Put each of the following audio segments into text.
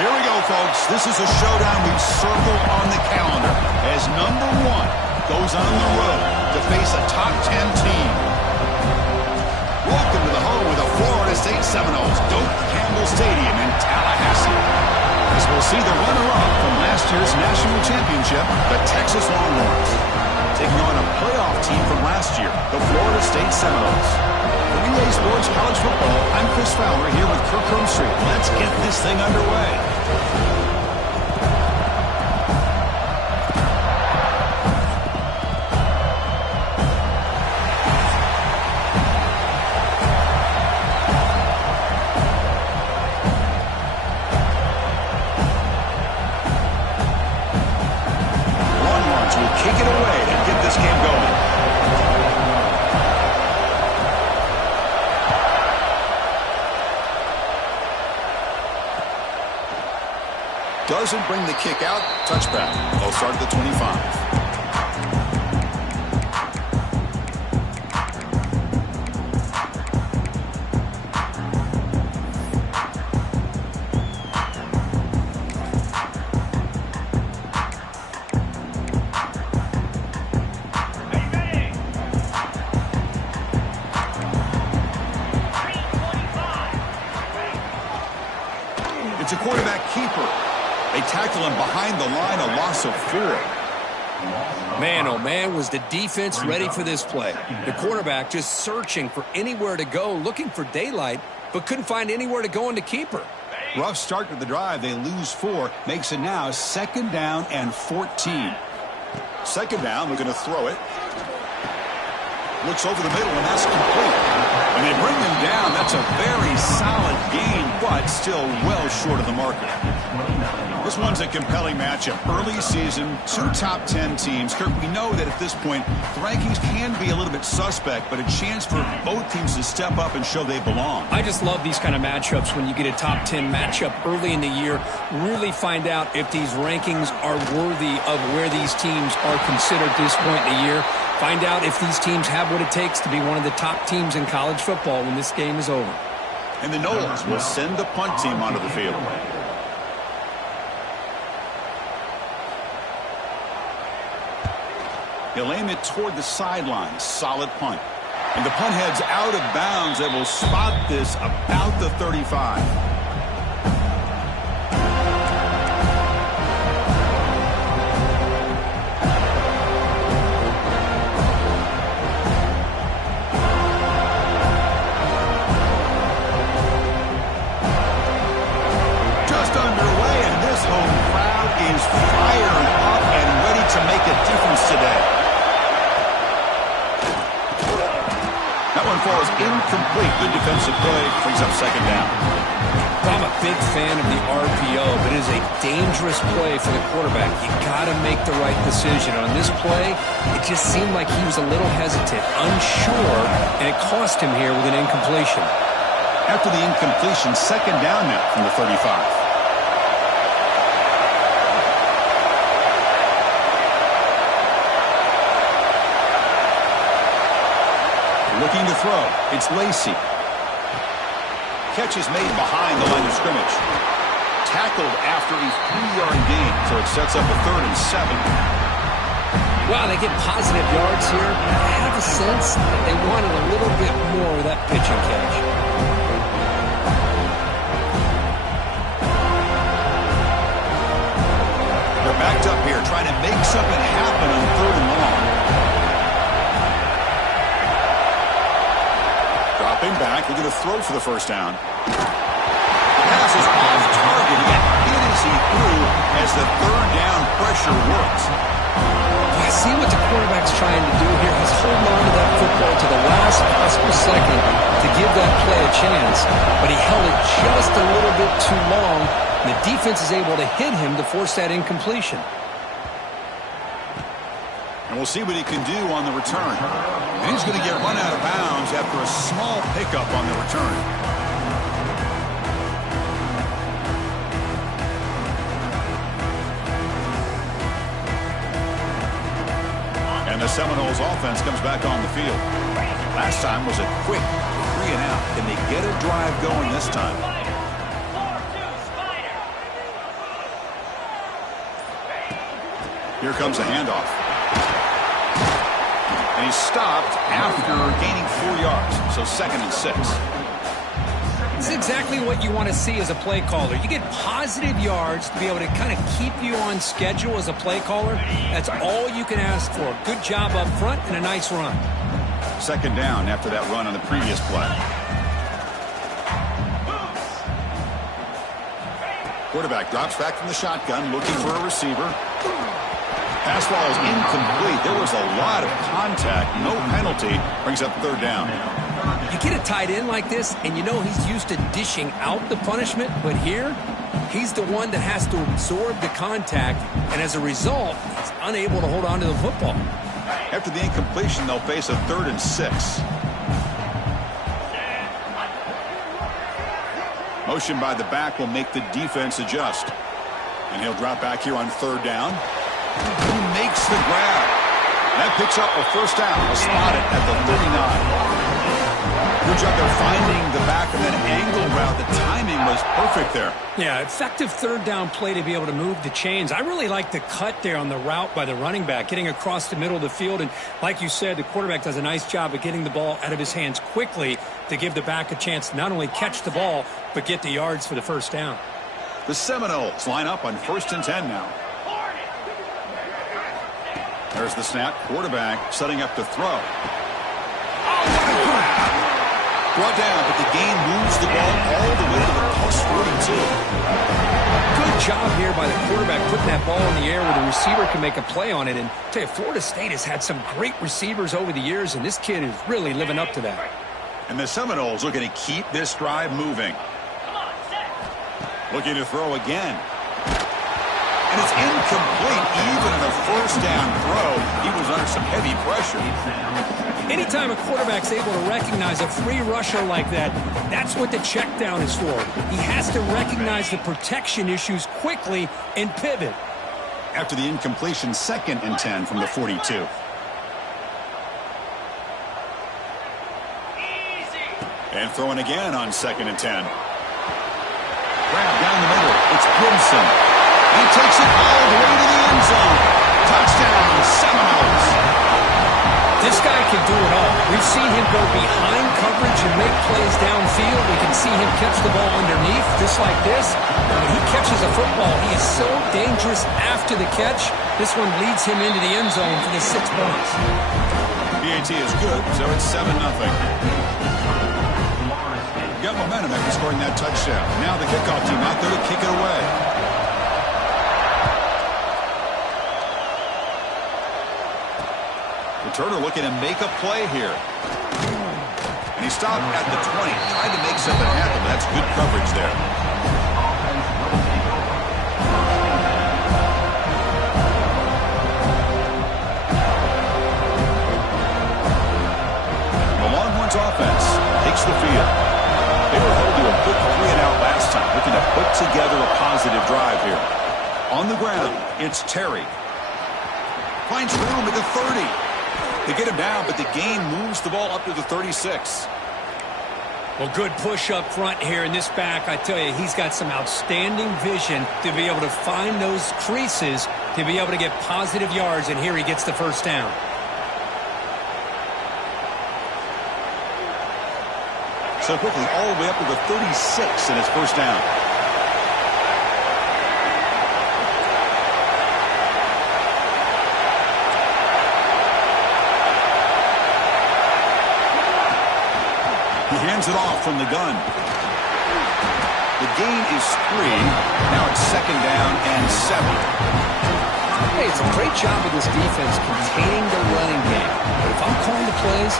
Here we go, folks. This is a showdown we've circled on the calendar as number 1 goes on the road to face a top 10 team. Welcome to the home of the Florida State Seminoles, Doak Campbell Stadium in Tallahassee. As we'll see the runner-up from last year's national championship, the Texas Longhorns, taking on a playoff team from last year, the Florida State Seminoles. For EA Sports College Football, I'm Chris Fowler here with Kirk Herbstreit. Let's get this thing underway. Longhorns will kick it away and get this game going. Doesn't bring the kick out. Touchback. They'll start at the 25. It's a quarterback keeper. They tackle him behind the line, a loss of 4. Man, oh man, was the defense ready for this play. The quarterback just searching for anywhere to go, looking for daylight, but couldn't find anywhere to go in the keeper. Rough start to the drive. They lose 4. Makes it now 2nd down and 14. 2nd down, they're going to throw it. Looks over the middle, and that's complete. When they bring him down, that's a very solid gain, but still well short of the marker. This one's a compelling matchup. Early season, 2 top 10 teams. Kirk, we know that at this point, the rankings can be a little bit suspect, but a chance for both teams to step up and show they belong. I just love these kind of matchups when you get a top 10 matchup early in the year. Really find out if these rankings are worthy of where these teams are considered at this point in the year. Find out if these teams have what it takes to be one of the top teams in college football when this game is over. And the Noles will send the punt team onto the field. He'll aim it toward the sideline. Solid punt. And the punt heads out of bounds. They will spot this about the 35. Just underway, and this home crowd is fired up and ready to make a difference today. That one falls incomplete. Good defensive play. Brings up 2nd down. I'm a big fan of the RPO, but it is a dangerous play for the quarterback. You got to make the right decision. On this play, it just seemed like he was a little hesitant, unsure, and it cost him here with an incompletion. After the incompletion, 2nd down now from the 35. Looking to throw. It's Lacey. Catch is made behind the line of scrimmage. Tackled after a 3-yard gain, so it sets up a 3rd and 7. Wow, they get positive yards here. I have a sense that they wanted a little bit more of that pitch and catch. They're backed up here, trying to make something happen on 3rd and long. Dropping back, they're going to throw for the 1st down. The pass is off target, yet hit as he threw as the 3rd down pressure works. I see what the quarterback's trying to do here. He's holding on to that football to the last possible second to give that play a chance, but he held it just a little bit too long, and the defense is able to hit him to force that incompletion. And we'll see what he can do on the return. And he's going to get run out of bounds after a small pickup on the return. And the Seminoles offense comes back on the field. Last time was a quick 3 and out. Can they get a drive going this time? Here comes a handoff. And he's stopped after gaining 4 yards. So 2nd and 6. This is exactly what you want to see as a play caller. You get positive yards to be able to kind of keep you on schedule as a play caller. That's all you can ask for. Good job up front and a nice run. 2nd down after that run on the previous play. Quarterback drops back from the shotgun, looking for a receiver. Pass ball is incomplete. There was a lot of contact. No penalty. Brings up 3rd down. You get a tight end like this, and you know he's used to dishing out the punishment, but here, he's the one that has to absorb the contact, and as a result, he's unable to hold on to the football. After the incompletion, they'll face a 3rd and 6. Motion by the back will make the defense adjust. And he'll drop back here on 3rd down. He makes the grab. That picks up a 1st down. He'll spot it at the 39. Good job there finding the back of that angle route. The timing was perfect there. Yeah, effective 3rd down play to be able to move the chains. I really like the cut there on the route by the running back, getting across the middle of the field. And like you said, the quarterback does a nice job of getting the ball out of his hands quickly to give the back a chance to not only catch the ball, but get the yards for the 1st down. The Seminoles line up on 1st and 10 now. There's the snap. Quarterback setting up to throw. Oh, what a grab! Brought down, but the game moves the ball all the way to the plus 42. Good job here by the quarterback putting that ball in the air where the receiver can make a play on it. And I tell you, Florida State has had some great receivers over the years, and this kid is really living up to that. And the Seminoles looking to keep this drive moving. Looking to throw again. And it's incomplete. Even in a 1st down throw, he was under some heavy pressure. Anytime a quarterback's able to recognize a free rusher like that, that's what the check down is for. He has to recognize the protection issues quickly and pivot. After the incompletion, 2nd and 10 from the 42. And throwing again on 2nd and 10. Grab down the middle. It's Gibson. He takes it all the way to the end zone. Touchdown, Seminoles. This guy can do it all. We've seen him go behind coverage and make plays downfield. We can see him catch the ball underneath, just like this. When he catches a football, he is so dangerous after the catch. This one leads him into the end zone for the 6 points. PAT is good, so it's 7-0. Got momentum after scoring that touchdown. Now the kickoff team out there to kick it away. Returner looking to make a play here. And he stopped at the 20. Tried to make something happen, but that's good coverage there. The Longhorns offense takes the field. They were held to a quick 3-and-out last time, looking to put together a positive drive here. On the ground, it's Terry. Finds room at the 30. They get him down, but the game moves the ball up to the 36. Well, good push up front here in this back. I tell you, he's got some outstanding vision to be able to find those creases, to be able to get positive yards, and here he gets the 1st down. So quickly, all the way up to the 36 in his 1st down. He hands it off from the gun. The gain is 3. Now it's 2nd down and 7. Hey, it's a great job of this defense containing the running game. But if I'm calling the plays,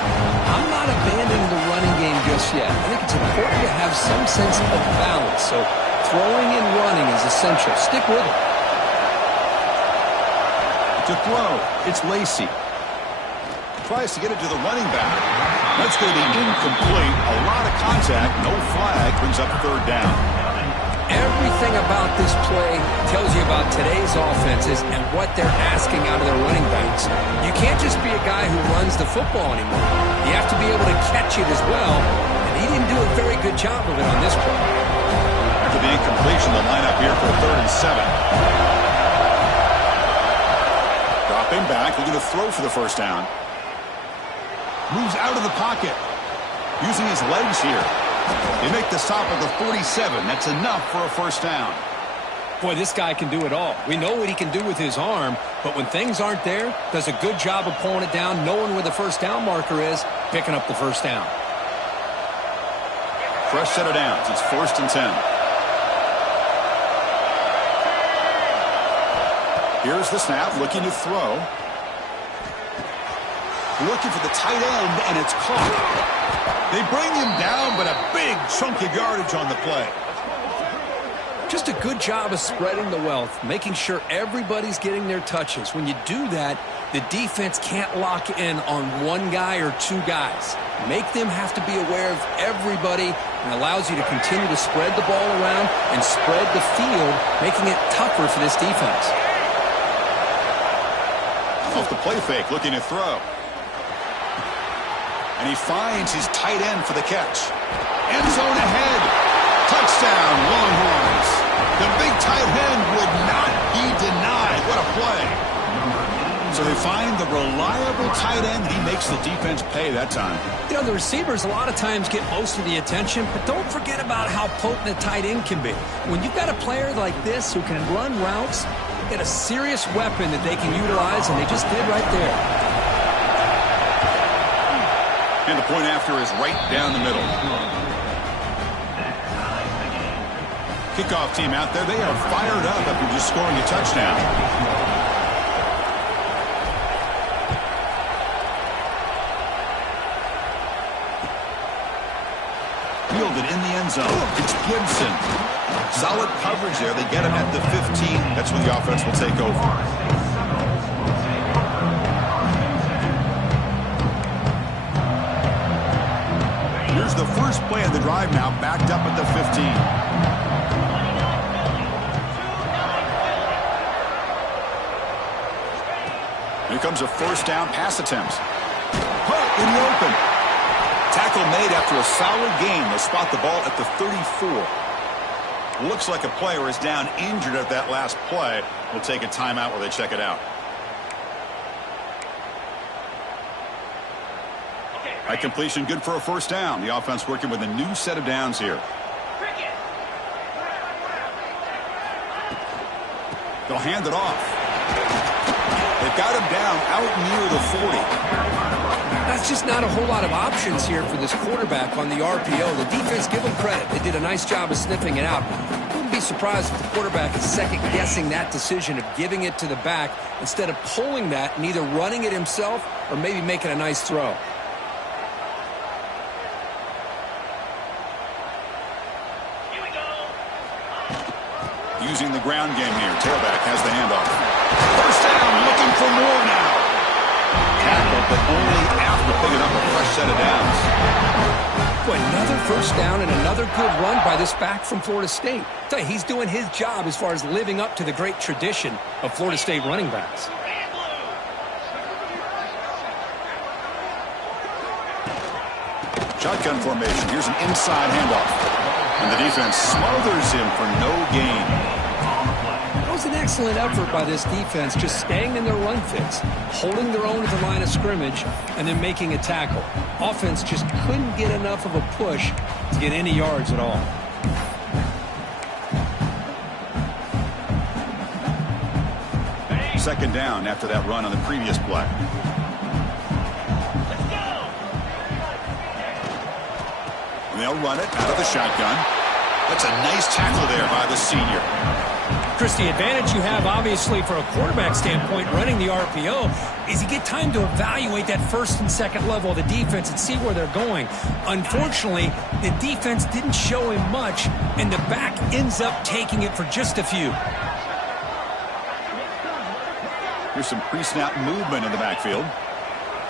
I'm not abandoning the running game just yet. I think it's important to have some sense of balance. So throwing and running is essential. Stick with it. To throw, it's Lacey. Tries to get it to the running back. That's going to be incomplete. A lot of contact. No flag. Brings up 3rd down. Everything about this play tells you about today's offenses and what they're asking out of their running backs. You can't just be a guy who runs the football anymore. You have to be able to catch it as well, and he didn't do a very good job of it on this play. After the incompletion, the lineup here for 3rd and 7. Stepping back, looking to throw for the first down. Moves out of the pocket. Using his legs here. They make the stop at the 47. That's enough for a first down. Boy, this guy can do it all. We know what he can do with his arm, but when things aren't there, does a good job of pulling it down, knowing where the first down marker is, picking up the first down. Fresh set of downs. It's 1st and 10. Here's the snap, looking to throw. Looking for the tight end, and it's caught. They bring him down, but a big chunk of yardage on the play. Just a good job of spreading the wealth, making sure everybody's getting their touches. When you do that, the defense can't lock in on one guy or two guys. Make them have to be aware of everybody, and allows you to continue to spread the ball around and spread the field, making it tougher for this defense. Off the play fake, looking to throw. And he finds his tight end for the catch. End zone ahead. Touchdown, Longhorns. The big tight end would not be denied. What a play. So they find the reliable tight end. He makes the defense pay that time. You know, the receivers a lot of times get most of the attention, but don't forget about how potent a tight end can be. When you've got a player like this who can run routes, get a serious weapon that they can utilize, and they just did right there. And the point after is right down the middle. Kickoff team out there. They are fired up after just scoring a touchdown. Fielded in the end zone. It's Gibson. Solid coverage there. They get him at the 15. That's when the offense will take over. Here's the first play of the drive now, backed up at the 15. Here comes a first down pass attempt. Caught in the open. Tackle made after a solid gain. They'll spot the ball at the 34. Looks like a player is down injured at that last play. We'll take a timeout while they check it out. By completion, good for a first down. The offense working with a new set of downs here. They'll hand it off. They've got him down out near the 40. That's just not a whole lot of options here for this quarterback on the RPO. The defense, give them credit. They did a nice job of sniffing it out. Wouldn't be surprised if the quarterback is second-guessing that decision of giving it to the back instead of pulling that and either running it himself or maybe making a nice throw. Using the ground game here. Tailback has the handoff. First down, looking for more now. Tackled, but only after picking up a fresh set of downs. Boy, another first down and another good run by this back from Florida State. I tell you, he's doing his job as far as living up to the great tradition of Florida State running backs. Shotgun formation. Here's an inside handoff. And the defense smothers him for no gain. That was an excellent effort by this defense, just staying in their run fits, holding their own at the line of scrimmage, and then making a tackle. Offense just couldn't get enough of a push to get any yards at all. Second down after that run on the previous play. And they'll run it out of the shotgun. That's a nice tackle there by the senior. Chris, the advantage you have, obviously, for a quarterback standpoint, running the RPO, is you get time to evaluate that first and second level of the defense and see where they're going. Unfortunately, the defense didn't show him much, and the back ends up taking it for just a few. Here's some pre-snap movement in the backfield.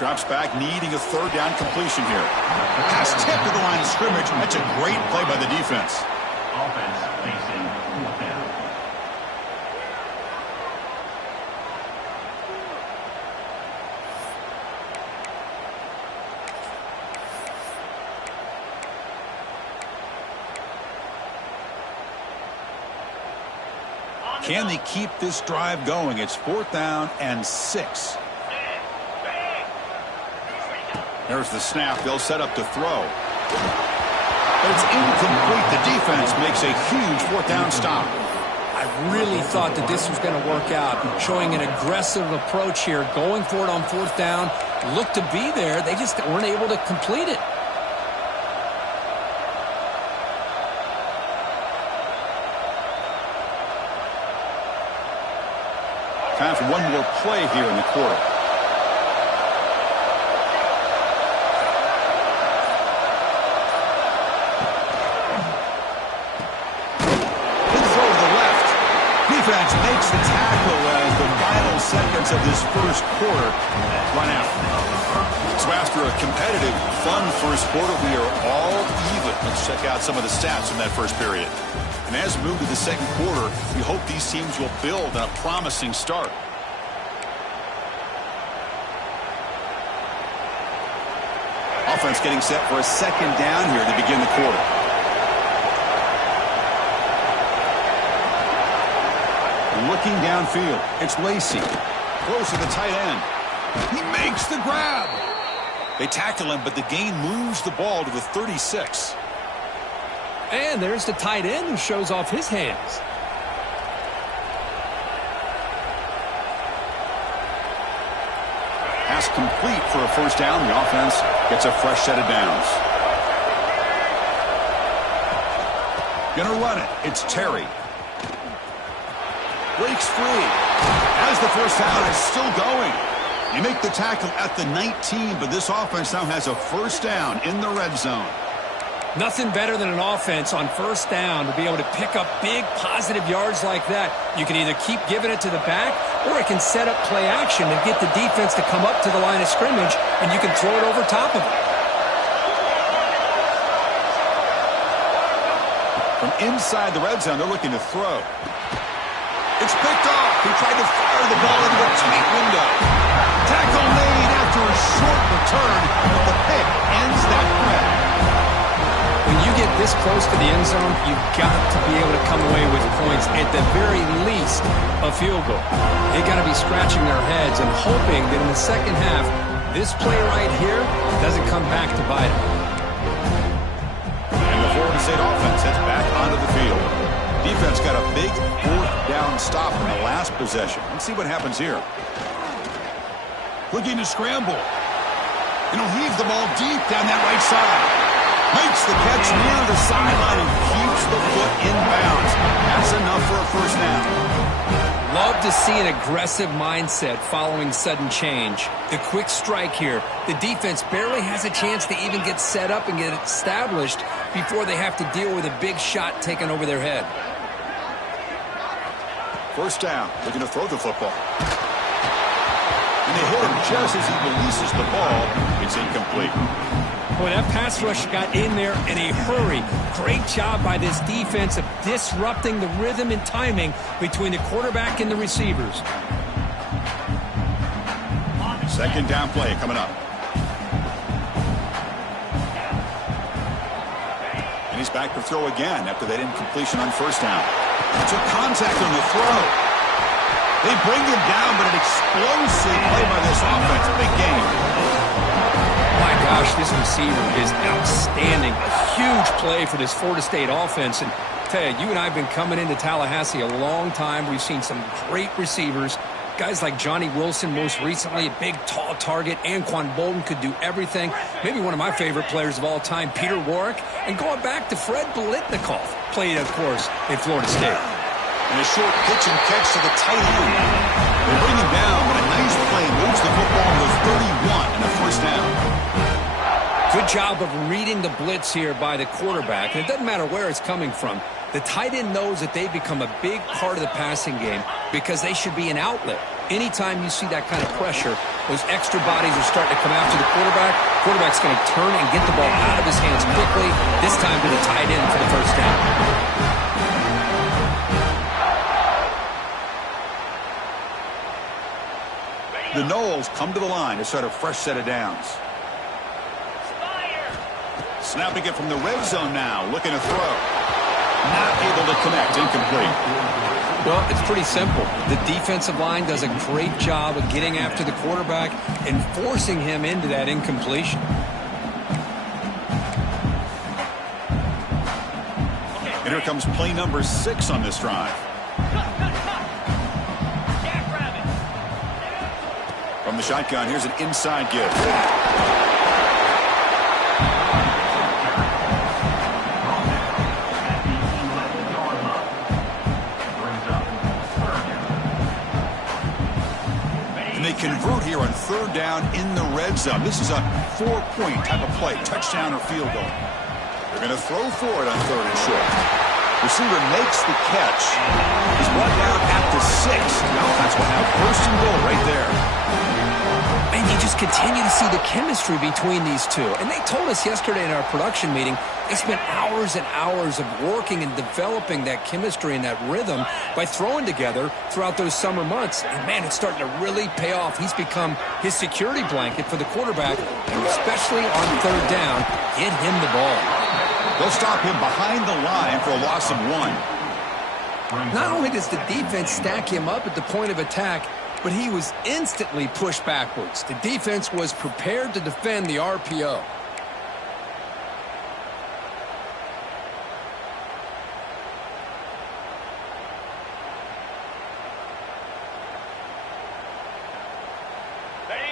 Drops back, needing a third down completion here. Pass tipped to the line of scrimmage. That's a great play by the defense. Offense facing fourth down. Can they keep this drive going? It's 4th down and 6. There's the snap. They'll set up to throw. But it's incomplete. The defense makes a huge 4th down stop. I really thought that this was going to work out, showing an aggressive approach here, going for it on 4th down. Looked to be there. They just weren't able to complete it. Time for one more play here in the quarter. Good throw to the left. Defense makes the tackle as the final seconds of this first quarter run out. So after a competitive, fun first quarter, we are all even. Let's check out some of the stats from that first period. And as we move to the second quarter, we hope these teams will build on a promising start. Offense getting set for a second down here to begin the quarter. Looking downfield, it's Lacey. Throws to the tight end. He makes the grab. They tackle him, but the gain moves the ball to the 36. And there's the tight end who shows off his hands. Pass complete for a first down. The offense gets a fresh set of downs. Gonna run it. It's Terry. Breaks free. As the first down is still going. You make the tackle at the 19, but this offense now has a first down in the red zone. Nothing better than an offense on first down to be able to pick up big positive yards like that. You can either keep giving it to the back, or it can set up play action and get the defense to come up to the line of scrimmage, and you can throw it over top of it. From inside the red zone, they're looking to throw. It's picked off. He tried to fire the ball into a tight window. Tackle made after a short return, but the pick ends that play. When you get this close to the end zone, you've got to be able to come away with points, at the very least a field goal. They got to be scratching their heads and hoping that in the second half, this play right here doesn't come back to bite them. And the Florida State offense heads back onto the field. Defense got a big 4th down stop in the last possession. Let's see what happens here. Looking to scramble. Heave the ball deep down that right side. Makes the catch near the sideline and keeps the foot in bounds. That's enough for a first down. Love to see an aggressive mindset following sudden change. The quick strike here. The defense barely has a chance to even get set up and get established before they have to deal with a big shot taken over their head. First down. Looking to throw the football. And they hit him just as he releases the ball. It's incomplete. Boy, that pass rush got in there in a hurry. Great job by this defense of disrupting the rhythm and timing between the quarterback and the receivers. Second down play coming up. And he's back to throw again after that incompletion on first down. Took contact on the throw. They bring him down, but an explosive play by this offense. Big game. My gosh, this receiver is outstanding. A huge play for this Florida State offense. And tell you, you and I have been coming into Tallahassee a long time. We've seen some great receivers. Guys like Johnny Wilson, most recently, a big, tall target. Anquan Bolden could do everything. Maybe one of my favorite players of all time, Peter Warrick. And going back to Fred Biletnikoff, played, of course, in Florida State. And a short pitch and catch to the tight end. They bring him down, but a nice play moves the football to 31 and a first down. Good job of reading the blitz here by the quarterback. And it doesn't matter where it's coming from. The tight end knows that they've become a big part of the passing game because they should be an outlet. Anytime you see that kind of pressure, those extra bodies are starting to come after the quarterback. Quarterback's going to turn and get the ball out of his hands quickly, this time to the tight end for the first down. The Noles come to the line to start a fresh set of downs. Snapping it from the red zone now, looking to throw. Not able to connect, incomplete. Well, it's pretty simple. The defensive line does a great job of getting after the quarterback and forcing him into that incompletion. And here comes play number 6 on this drive. From the shotgun, here's an inside give. And they convert here on 3rd down in the red zone. This is a 4-point type of play, touchdown or field goal. They're going to throw for it on 3rd and short. Receiver makes the catch. He's brought down at the 6. Now that's what have 1st and goal right there. And you just continue to see the chemistry between these two. And they told us yesterday in our production meeting, they spent hours and hours of working and developing that chemistry and that rhythm by throwing together throughout those summer months. And, man, it's starting to really pay off. He's become his security blanket for the quarterback, and especially on 3rd down, get him the ball. They'll stop him behind the line for a loss of 1. Not only does the defense stack him up at the point of attack, but he was instantly pushed backwards. The defense was prepared to defend the RPO.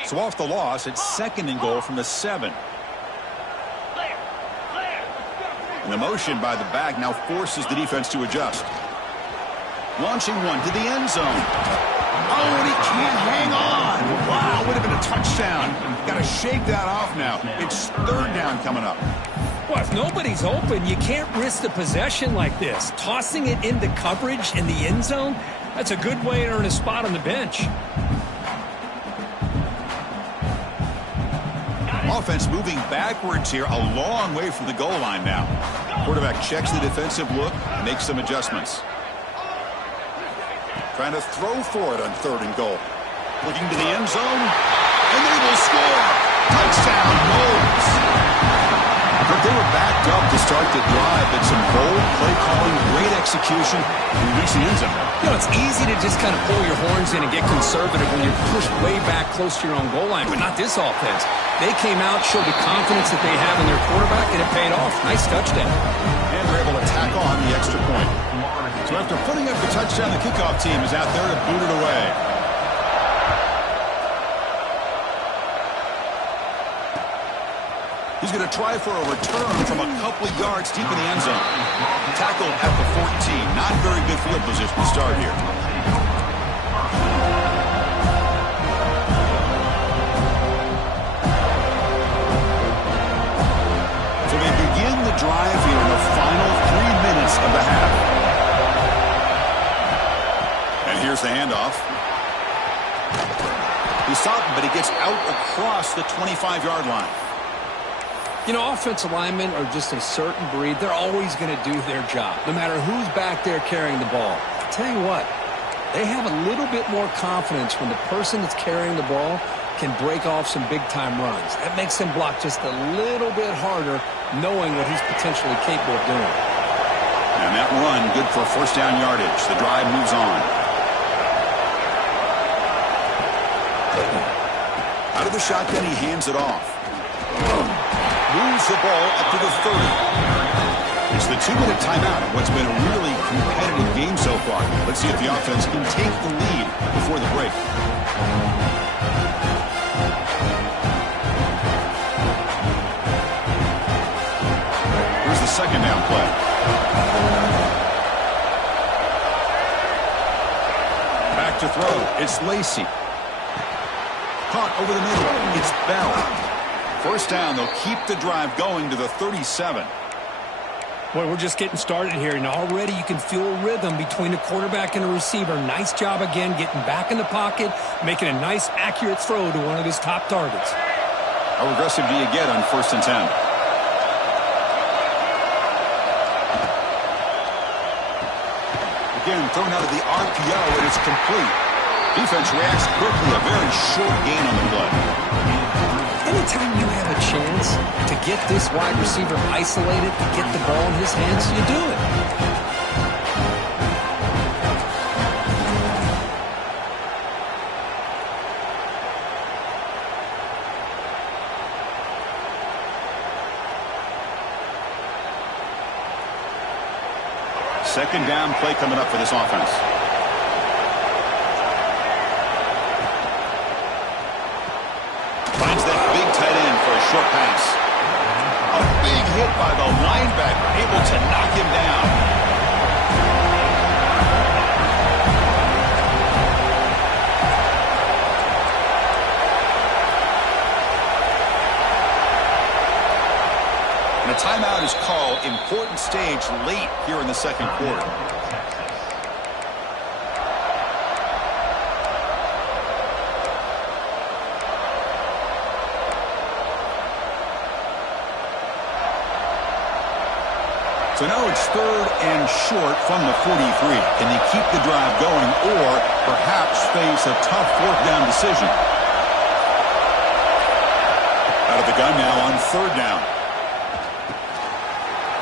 So off the loss, it's 2nd and goal from the 7. And the motion by the back now forces the defense to adjust. Launching one to the end zone. Oh, and he can't hang on. Wow, would have been a touchdown. Got to shake that off now. It's 3rd down coming up. Well, if nobody's open, you can't risk the possession like this. Tossing it into coverage in the end zone, that's a good way to earn a spot on the bench. Offense moving backwards here, a long way from the goal line now. Quarterback checks the defensive look and makes some adjustments. Trying to throw for it on 3rd and goal. Looking to the end zone, and they will score. Touchdown, Wolves. But they were backed up to start the drive, but some bold play calling, great execution, and reach the end zone. You know, it's easy to just kind of pull your horns in and get conservative when you're pushed way back close to your own goal line, but not this offense. They came out, showed the confidence that they have in their quarterback, and it paid off. Nice touchdown. And they're able to tack on the extra point. So after putting up the touchdown, the kickoff team is out there to boot it away. He's going to try for a return from a couple of yards deep in the end zone. Tackled at the 14. Not very good field position to start here. So they begin the drive here in the final 3 minutes of the half. And here's the handoff. He's stopped, but he gets out across the 25-yard line. You know, offensive linemen are just a certain breed. They're always going to do their job, no matter who's back there carrying the ball. I'll tell you what, they have a little bit more confidence when the person that's carrying the ball can break off some big-time runs. That makes him block just a little bit harder, knowing what he's potentially capable of doing. And that run, good for 1st down yardage. The drive moves on. Out of the shotgun, he hands it off. Moves the ball up to the 30. It's the 2-minute timeout in what's been a really competitive game so far. Let's see if the offense can take the lead before the break. Here's the 2nd down play. Back to throw. It's Lacey. Caught over the middle. It's Bell. 1st down, they'll keep the drive going to the 37. Boy, we're just getting started here, and already you can feel a rhythm between the quarterback and the receiver. Nice job again getting back in the pocket, making a nice, accurate throw to one of his top targets. How aggressive do you get on 1st and 10? Again, thrown out of the RPO, and it's complete. Defense reacts quickly, a very short gain on the play. Anytime you have a chance to get this wide receiver isolated, to get the ball in his hands, you do it. Second down play coming up for this offense. Finds that big tight end for a short pass. A big hit by the linebacker, able to knock him down. And a timeout is called. Important stage late here in the second quarter. So now it's 3rd and short from the 43. Can they keep the drive going or perhaps face a tough 4th down decision? Out of the gun now on 3rd down.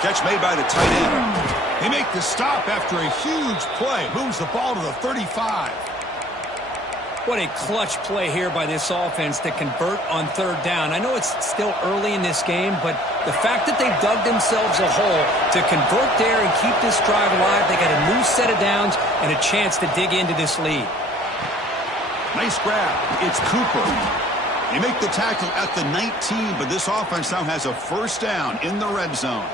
Catch made by the tight end. They make the stop after a huge play. Moves the ball to the 35. What a clutch play here by this offense to convert on 3rd down. I know it's still early in this game, but the fact that they dug themselves a hole to convert there and keep this drive alive, they got a new set of downs and a chance to dig into this lead. Nice grab. It's Cooper. They make the tackle at the 19, but this offense now has a 1st down in the red zone.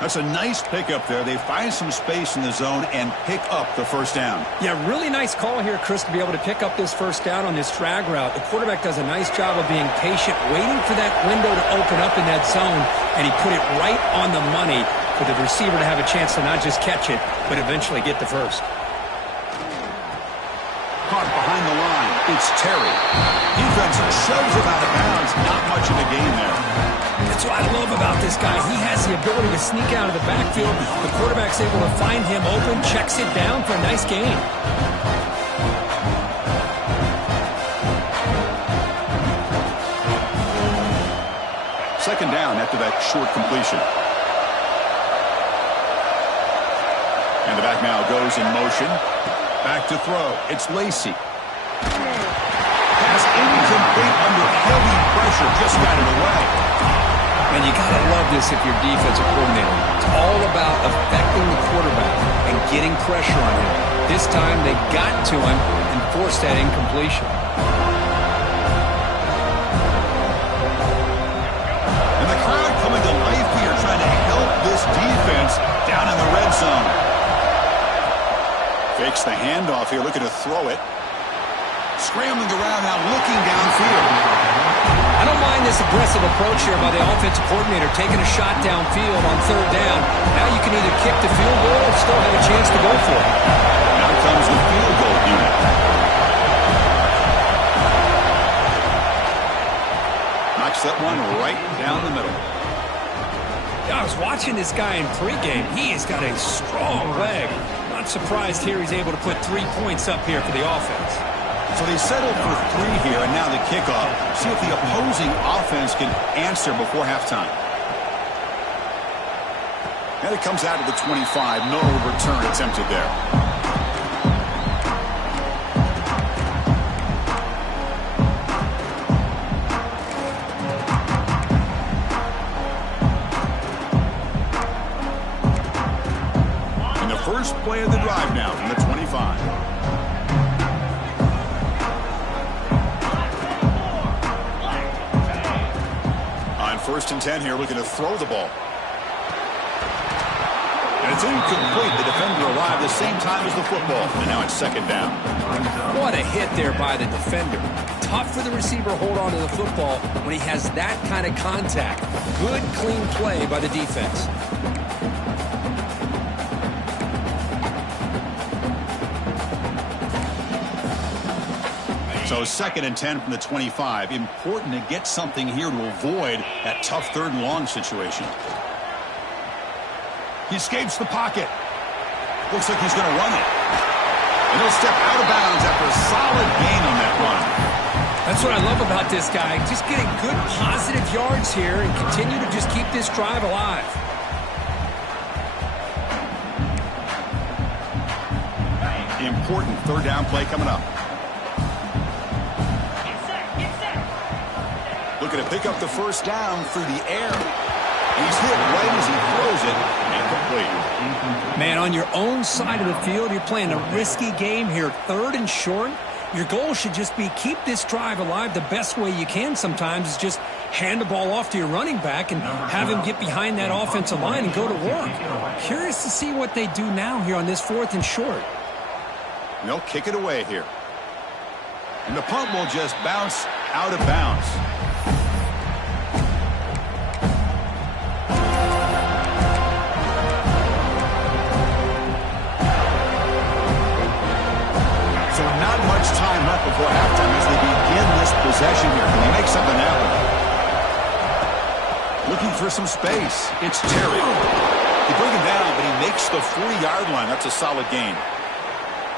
That's a nice pickup there. They find some space in the zone and pick up the 1st down. Yeah, really nice call here, Chris, to be able to pick up this 1st down on this drag route. The quarterback does a nice job of being patient, waiting for that window to open up in that zone, and he put it right on the money for the receiver to have a chance to not just catch it, but eventually get the 1st. Caught behind the line. It's Terry. Defense shoves him out of bounds. Not much of a gain there. That's what I love about this guy. He has the ability to sneak out of the backfield. The quarterback's able to find him open, checks it down for a nice gain. Second down after that short completion. And the back now goes in motion. Back to throw. It's Lacy. Pass incomplete under heavy pressure. Just got it away. And you got to love this if you're defensive coordinator. It's all about affecting the quarterback and getting pressure on him. This time they got to him and forced that incompletion. And the crowd coming to life here, trying to help this defense down in the red zone. Fakes the handoff here, looking to throw it. Scrambling around now, looking downfield. I don't mind this aggressive approach here by the offensive coordinator, taking a shot downfield on 3rd down. Now you can either kick the field goal or still have a chance to go for it. Now comes the field goal unit. Knocks that one right down the middle. Yeah, I was watching this guy in pregame. He has got a strong leg. Not surprised here he's able to put 3 points up here for the offense. So they settled for 3 here, and now the kickoff. See if the opposing offense can answer before halftime. And it comes out of the 25. No return attempted there. And the first play of the drive now from the 25. First and 10 here, looking to throw the ball. And it's incomplete. The defender arrived the same time as the football. And now it's 2nd down. What a hit there by the defender. Tough for the receiver to hold on to the football when he has that kind of contact. Good, clean play by the defense. So 2nd and 10 from the 25. Important to get something here to avoid that tough 3rd and long situation. He escapes the pocket. Looks like he's going to run it. And he'll step out of bounds after a solid gain on that run. That's what I love about this guy. Just getting good positive yards here and continue to just keep this drive alive. Important 3rd down play coming up. Looking to pick up the 1st down through the air. He's hit right as he throws it. Incomplete. Man, on your own side of the field, you're playing a risky game here. 3rd and short. Your goal should just be keep this drive alive. The best way you can sometimes is just hand the ball off to your running back and have him get behind that offensive line and go to work. Curious to see what they do now here on this 4th and short. They'll kick it away here. And the punt will just bounce out of bounds. So not much time left before halftime as they begin this possession here. Can they make something happen? Looking for some space. It's Terry. They bring him down, but he makes the 40-yard line. That's a solid gain.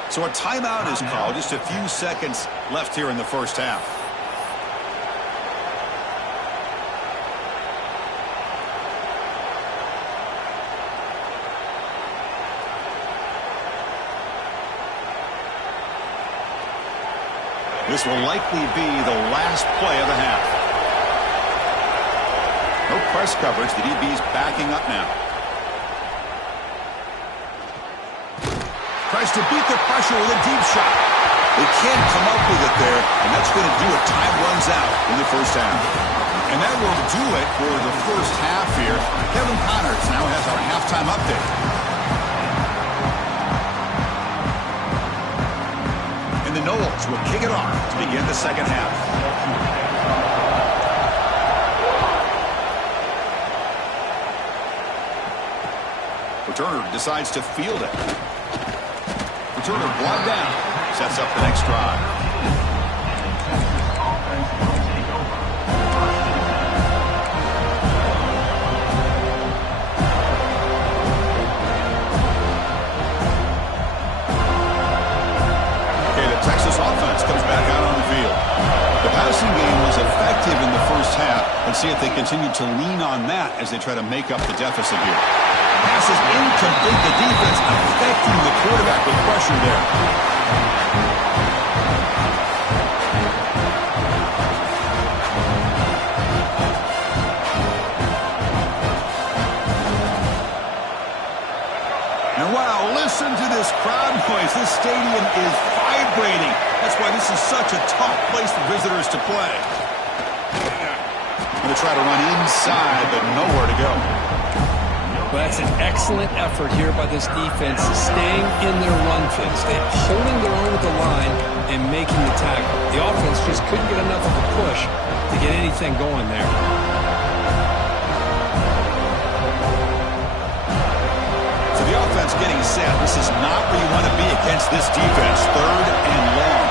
So a timeout is called. Just a few seconds left here in the first half. This will likely be the last play of the half. No press coverage. The DB's backing up now. Tries to beat the pressure with a deep shot. They can't come up with it there, and that's going to do it. Time runs out in the first half. And that will do it for the first half here. Kevin Connors now has our halftime update. And the Noles will kick it off to begin the second half. Returner decides to field it. Returner brought down. Sets up the next drive. Okay, the Texas offense comes back out on the field. The passing game was effective in the first half. Let's see if they continue to lean on that as they try to make up the deficit here. Pass is incomplete. The defense affecting the quarterback with pressure there. And wow, listen to this crowd noise. This stadium is vibrating. That's why this is such a tough place for visitors to play. Going to try to run inside, but nowhere to go. Well, that's an excellent effort here by this defense, staying in their run fits, holding their own with the line and making the tackle. The offense just couldn't get enough of a push to get anything going there. So the offense getting set. This is not where you want to be against this defense. 3rd and long.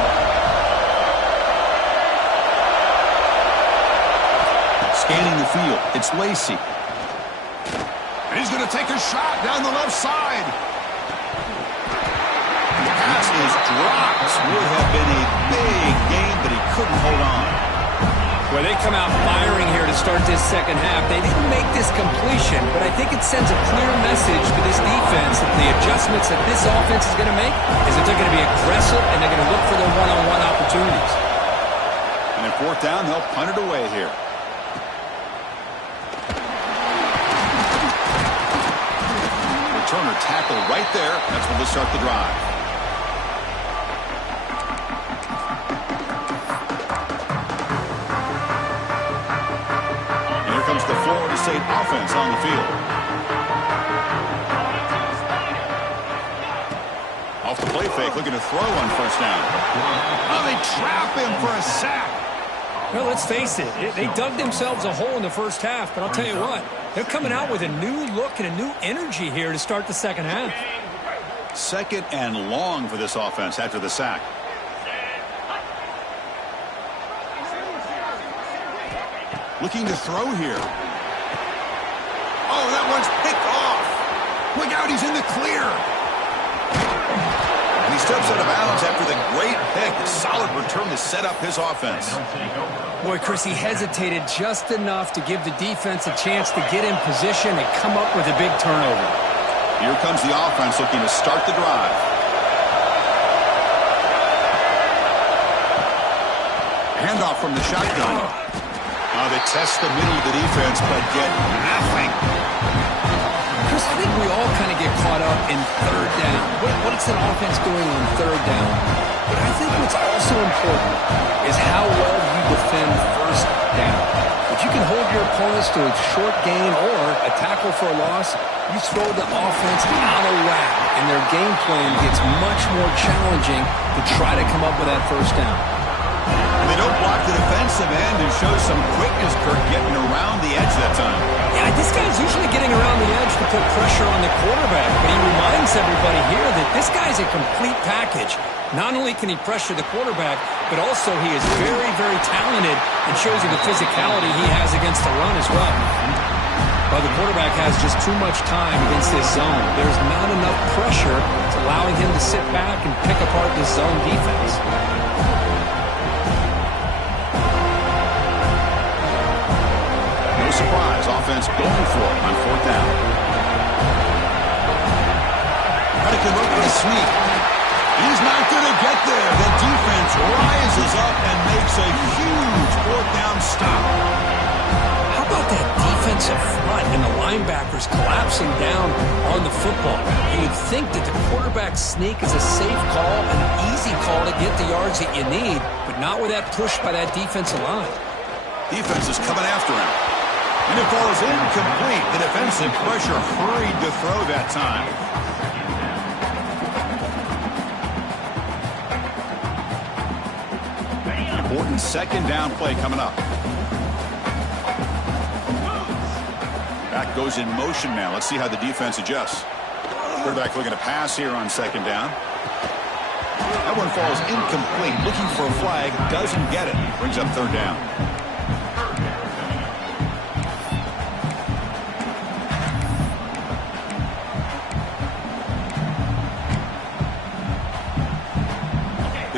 Scanning the field. It's Lacey. And he's going to take a shot down the left side. The pass is dropped. Would have been a big game, but he couldn't hold on. Well, they come out firing here to start this second half. They didn't make this completion, but I think it sends a clear message to this defense that the adjustments that this offense is going to make is that they're going to be aggressive and they're going to look for their one-on-one opportunities. And at 4th down, they'll punt it away here. Turner tackle right there. That's when they start the drive. And here comes the Florida State offense on the field. Off the play fake, looking to throw on 1st down. Oh, they trap him for a sack. Well, let's face it, they dug themselves a hole in the first half, but I'll tell you what, they're coming out with a new look and a new energy here to start the second half. 2nd and long for this offense after the sack. Looking to throw here. Oh, that one's picked off. Look out, he's in the clear. And he steps out of bounds after the great pick. Solid return to set up his offense. Boy, Chris, he hesitated just enough to give the defense a chance to get in position and come up with a big turnover. Here comes the offense looking to start the drive. Handoff from the shotgun. They test the middle of the defense, but get nothing. Chris, I think we all kind of get caught up in third down. What's an offense doing on third down? But I think what's also important is how well you defend first down. If you can hold your opponents to a short gain or a tackle for a loss, you throw the offense out of whack, and their game plan gets much more challenging to try to come up with that first down. And they don't block the defensive end and show some quickness, Kirk, getting around the edge that time. Yeah, this guy's usually getting around the edge to put pressure on the quarterback, but he reminds everybody here that this guy's a complete package. Not only can he pressure the quarterback, but also he is very, very talented and shows you the physicality he has against the run as well. But the quarterback has just too much time against this zone. There's not enough pressure to allowing him to sit back and pick apart this zone defense. No surprise, offense going for it on fourth down. Redick looking to sneak. He's not going to get there. The defense rises up and makes a huge fourth down stop. How about that defensive front and the linebackers collapsing down on the football? You would think that the quarterback sneak is a safe call, an easy call to get the yards that you need, but not with that push by that defensive line. Defense is coming after him. And it falls incomplete. The defensive pressure hurried to throw that time. Important second down play coming up. Back goes in motion now. Let's see how the defense adjusts. Quarterback looking to pass here on second down. That one falls incomplete. Looking for a flag. Doesn't get it. Brings up third down.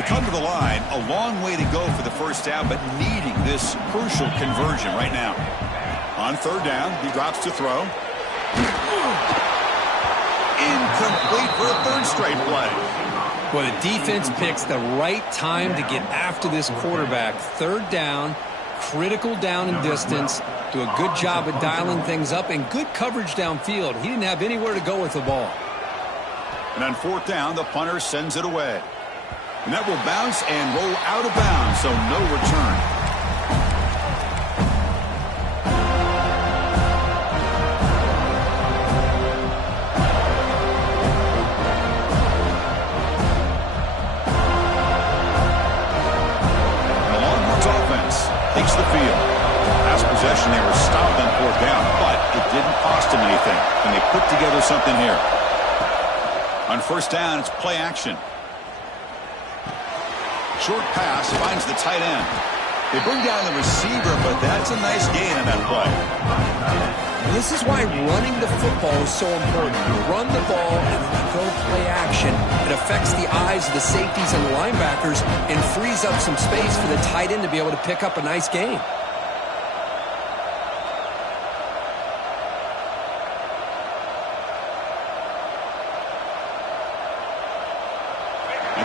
Come to the line, a long way to go for the first down, but needing this crucial conversion right now. On third down, he drops to throw. Incomplete for a third straight play. Well, the defense picks the right time to get after this quarterback. Third down, critical down and distance. Do a good job of dialing things up and good coverage downfield. He didn't have anywhere to go with the ball. And on fourth down, the punter sends it away. And that will bounce and roll out of bounds, so no return. The Longhorns offense takes the field. Last possession, they were stopped on fourth down, but it didn't cost them anything. And they put together something here. On first down, it's play action. Short pass finds the tight end. They bring down the receiver, but that's a nice gain on that play. This is why running the football is so important. You run the ball and then you go play action. It affects the eyes of the safeties and the linebackers and frees up some space for the tight end to be able to pick up a nice gain.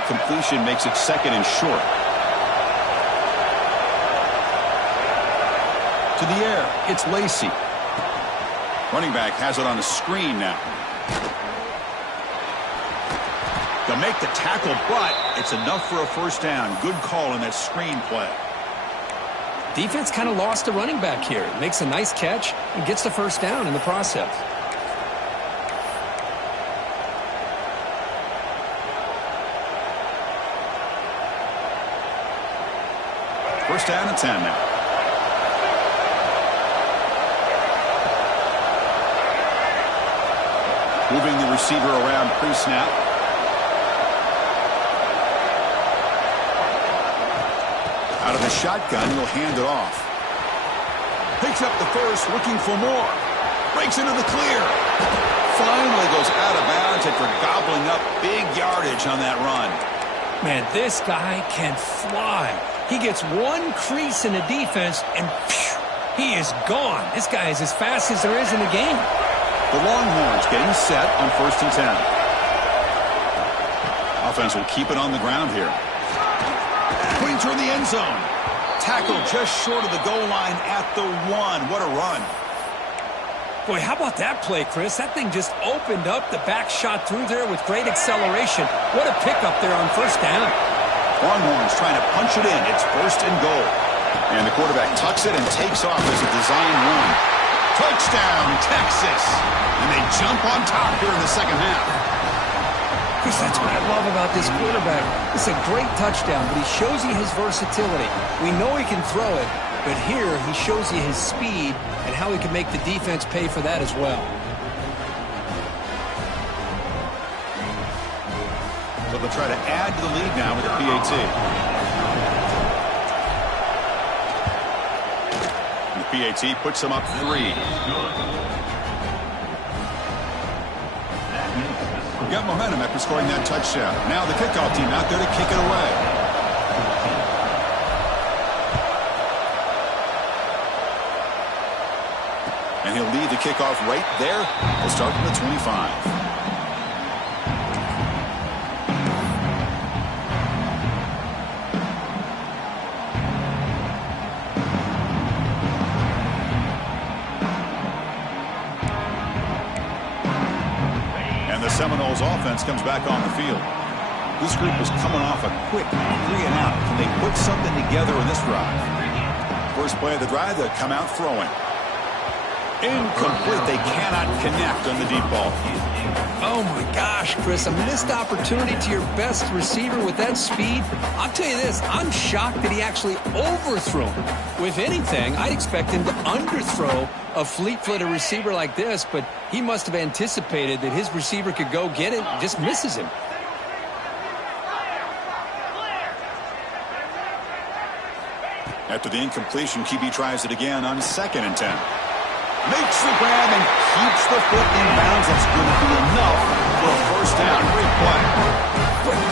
Completion makes it second and short. To the air, it's Lacey. Running back has it on a screen now. They'll make the tackle, but it's enough for a first down. Good call in that screen play. Defense kind of lost the running back here. Makes a nice catch and gets the first down in the process. First down and 10 now. Moving the receiver around pre-snap. Out of the shotgun, he'll hand it off. Picks up the first, looking for more. Breaks into the clear. Finally goes out of bounds after gobbling up big yardage on that run. Man, this guy can fly. He gets one crease in the defense, and phew, he is gone. This guy is as fast as there is in the game. The Longhorns getting set on first and 10. Offense will keep it on the ground here. Putting toward the end zone. Tackle just short of the goal line at the 1. What a run. Boy, how about that play, Chris? That thing just opened up. The back shot through there with great acceleration. What a pickup there on first down. Longhorns trying to punch it in. It's first and goal. And the quarterback tucks it and takes off as a design run. Touchdown, Texas. And they jump on top here in the second half. Chris, that's what I love about this quarterback. It's a great touchdown, but he shows you his versatility. We know he can throw it, but here he shows you his speed and how he can make the defense pay for that as well. So they'll try to add to the lead now with the PAT. The PAT puts them up 3. Got momentum after scoring that touchdown. Now the kickoff team out there to kick it away. And he'll lead the kickoff right there. He'll start from the 25. Seminoles offense comes back on the field. This group was coming off a quick 3-and-out. Can they put something together in this drive? First play of the drive, they'll come out throwing. Incomplete. They cannot connect on the deep ball. Oh, my gosh, Chris. A missed opportunity to your best receiver with that speed. I'll tell you this. I'm shocked that he actually overthrew him. With anything, I'd expect him to underthrow a fleet-footed receiver like this, but he must have anticipated that his receiver could go get it and just misses him. After the incompletion, QB tries it again on 2nd and 10. Makes the grab and keeps the foot in bounds. That's going to be enough for a first down. Great play.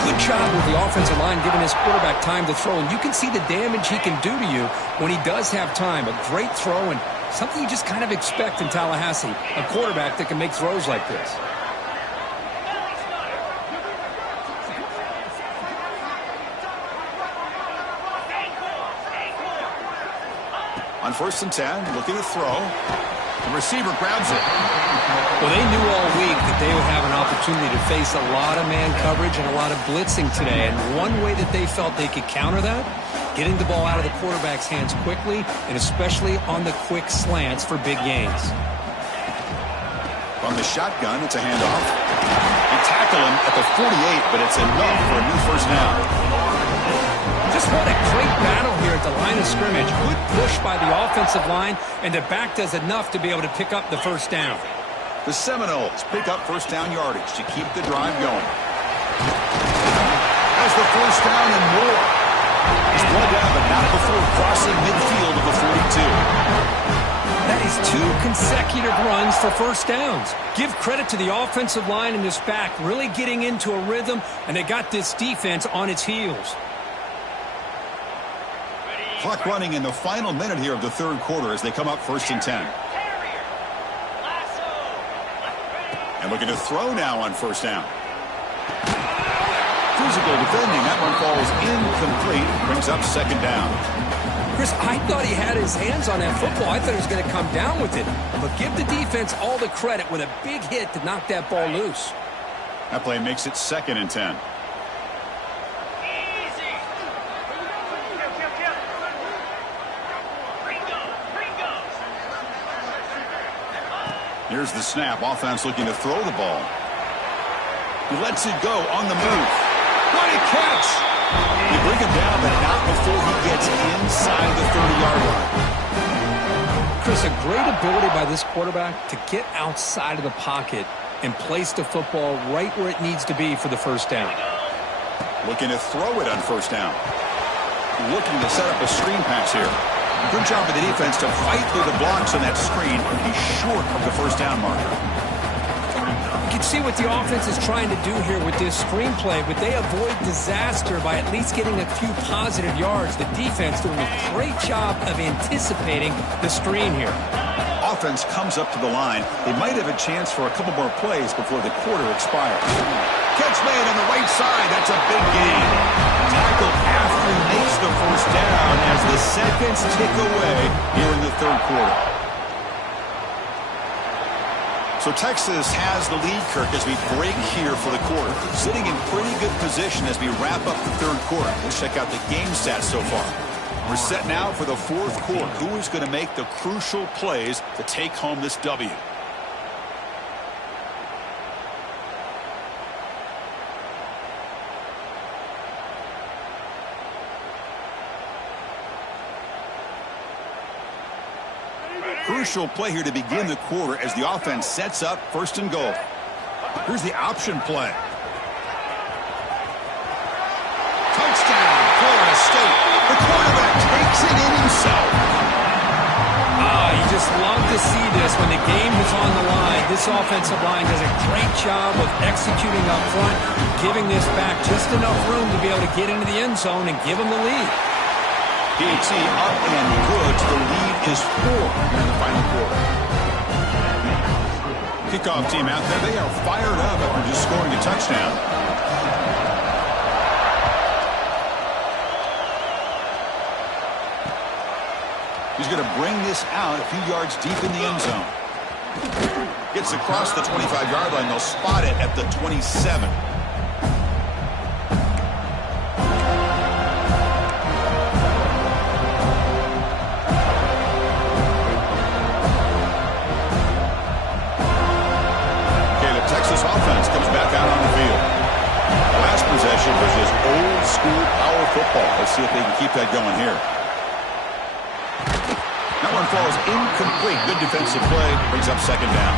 Good job with the offensive line giving his quarterback time to throw. And you can see the damage he can do to you when he does have time. A great throw and something you just kind of expect in Tallahassee. A quarterback that can make throws like this. On 1st and 10, looking to throw. The receiver grabs it. Well, they knew all week that they would have an opportunity to face a lot of man coverage and a lot of blitzing today. And one way that they felt they could counter that, getting the ball out of the quarterback's hands quickly, and especially on the quick slants for big gains. From the shotgun, it's a handoff. They tackle him at the 48, but it's enough for a new first down. Just what a great battle here at the line of scrimmage. Good push by the offensive line, and the back does enough to be able to pick up the first down. The Seminoles pick up first down yardage to keep the drive going. Has the first down and more. He's brought down, but not before crossing midfield of the 42. That is 2 consecutive runs for first downs. Give credit to the offensive line and this back really getting into a rhythm, and they got this defense on its heels. Clock running in the final minute here of the 3rd quarter as they come up 1st and 10. And looking to throw now on first down. Physical defending. That one falls incomplete. Brings up 2nd down. Chris, I thought he had his hands on that football. I thought he was going to come down with it. But give the defense all the credit with a big hit to knock that ball loose. That play makes it 2nd and 10. Here's the snap. Offense looking to throw the ball. He lets it go on the move. What a catch! You bring him down, but not before he gets inside the 30-yard line. Chris, a great ability by this quarterback to get outside of the pocket and place the football right where it needs to be for the first down. Looking to throw it on first down. Looking to set up a screen pass here. Good job of the defense to fight through the blocks on that screen and be short of the first down marker. You can see what the offense is trying to do here with this screen play, but they avoid disaster by at least getting a few positive yards. The defense doing a great job of anticipating the screen here. Offense comes up to the line. They might have a chance for a couple more plays before the quarter expires. Catch made on the right side. That's a big gain. Tackle after he makes the first down as the seconds tick away here in the 3rd quarter. So Texas has the lead, Kirk, as we break here for the quarter. Sitting in pretty good position as we wrap up the third quarter. Let's check out the game stats so far. We're set now for the fourth quarter. Who is going to make the crucial plays to take home this W? Crucial play here to begin the quarter as the offense sets up first and goal. Here's the option play. Touchdown, Florida State. The quarterback takes it in himself. You just love to see this when the game is on the line. This offensive line does a great job of executing up front, giving this back just enough room to be able to get into the end zone and give them the lead. PAT up and good. The lead is 4 in the final quarter. Kickoff team out there. They are fired up after just scoring a touchdown. He's going to bring this out a few yards deep in the end zone. Gets across the 25-yard line. They'll spot it at the 27. Offense comes back out on the field. The last possession was just old school power football. Let's see if they can keep that going here. That one falls incomplete. Good defensive play. Brings up second down.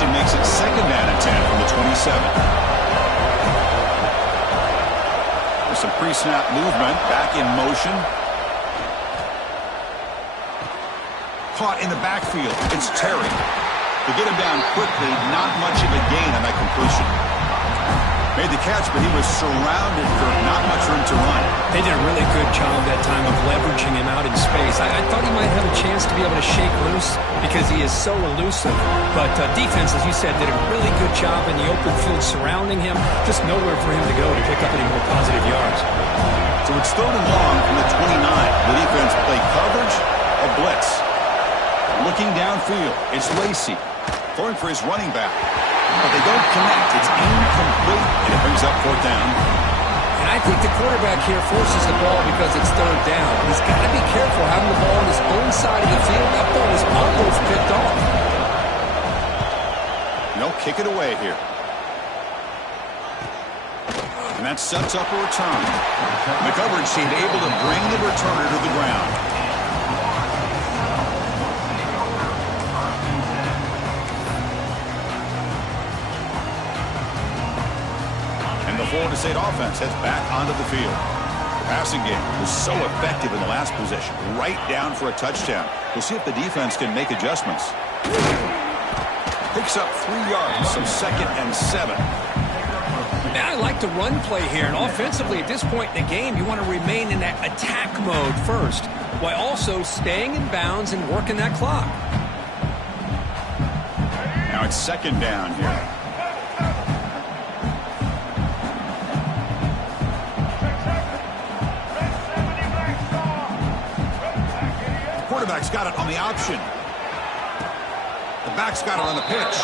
Makes it second down and 10 from the 27. There's some pre-snap movement. Back in motion. Caught in the backfield. It's Terry. To get him down quickly, not much of a gain on that completion. Made the catch, but he was surrounded for not much room to run. They did a really good job that time of leveraging him out in space. I thought he might have a chance to be able to shake loose because he is so elusive. But defense, as you said, did a really good job in the open field surrounding him. Just nowhere for him to go to pick up any more positive yards. So it's third and long from the 29. The defense play coverage or blitz. Looking downfield, it's Lacey throwing for his running back. But they don't connect. It's incomplete, and it brings up fourth down. And I think the quarterback here forces the ball because it's third down. He's got to be careful having the ball on his own side of the field. That ball was almost picked off. No, kick it away here. And that sets up a return. The coverage team able to bring the returner to the ground. Florida State offense heads back onto the field. The passing game was so effective in the last possession. Right down for a touchdown. We'll see if the defense can make adjustments. Picks up 3 yards, so second and 7. And I like the run play here. And offensively, at this point in the game, you want to remain in that attack mode first, while also staying in bounds and working that clock. Now it's second down here. Quarterback's got it on the option. The back's got it on the pitch.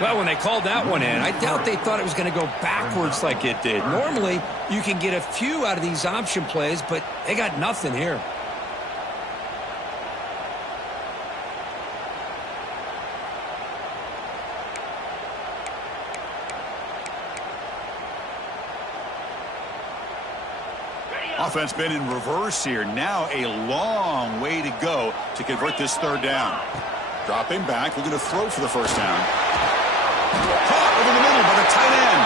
Well, when they called that one in, I doubt they thought it was going to go backwards like it did. Normally, you can get a few out of these option plays, but they got nothing here. Offense been in reverse here. Now a long way to go to convert this third down. Dropping back, looking to throw for the first down. Caught over the middle by the tight end.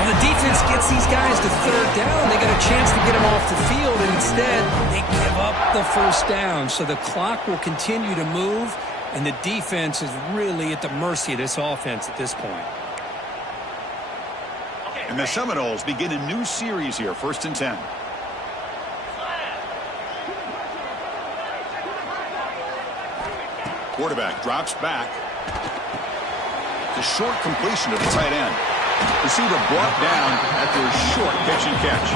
Well, the defense gets these guys to third down. They got a chance to get them off the field, and instead they give up the first down. So the clock will continue to move, and the defense is really at the mercy of this offense at this point. And the Seminoles begin a new series here, 1st and 10. Quarterback drops back. The short completion to the tight end. Receiver brought down after a short pitch and catch.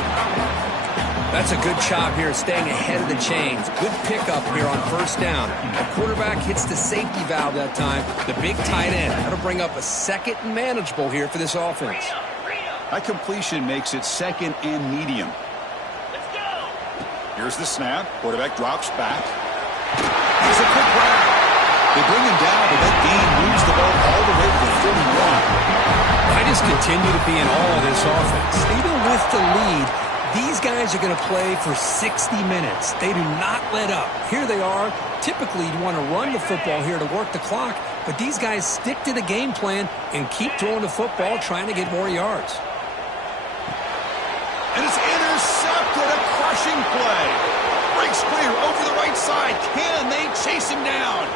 That's a good job here staying ahead of the chains. Good pickup here on first down. The quarterback hits the safety valve that time. The big tight end. That'll bring up a second and manageable here for this offense. That completion makes it second and medium. Here's the snap. Quarterback drops back. Here's a quick grab. They bring him down, but that gain moves the ball all the way to the 31. I just continue to be in awe of this offense. Even with the lead, these guys are going to play for 60 minutes. They do not let up. Here they are. Typically, you want to run the football here to work the clock, but these guys stick to the game plan and keep throwing the football, trying to get more yards. And it's intercepted. A crushing play. Breaks clear over the right side. Can they chase him down?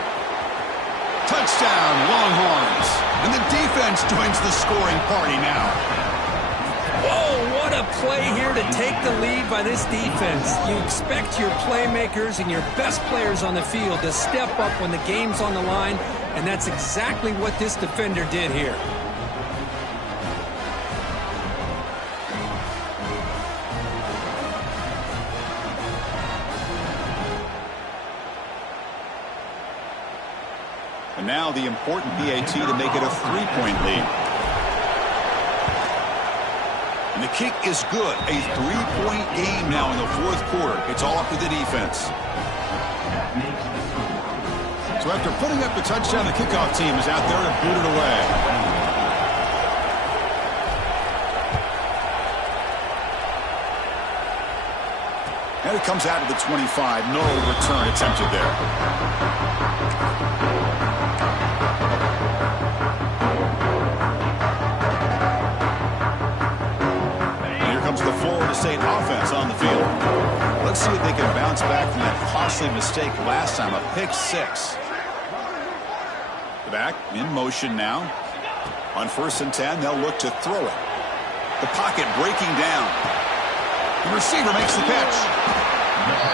Touchdown, Longhorns. And the defense joins the scoring party now. Whoa, what a play here to take the lead by this defense. You expect your playmakers and your best players on the field to step up when the game's on the line, and that's exactly what this defender did here. And now the important PAT to make it a 3-point lead. And the kick is good. A 3-point game now in the fourth quarter. It's all up to the defense. So after putting up the touchdown, the kickoff team is out there to boot it away. And it comes out to the 25. No return attempted there. The Florida State offense on the field. Let's see if they can bounce back from that costly mistake last time, a pick six. The back in motion now. On 1st and 10, they'll look to throw it. The pocket breaking down. The receiver makes the catch.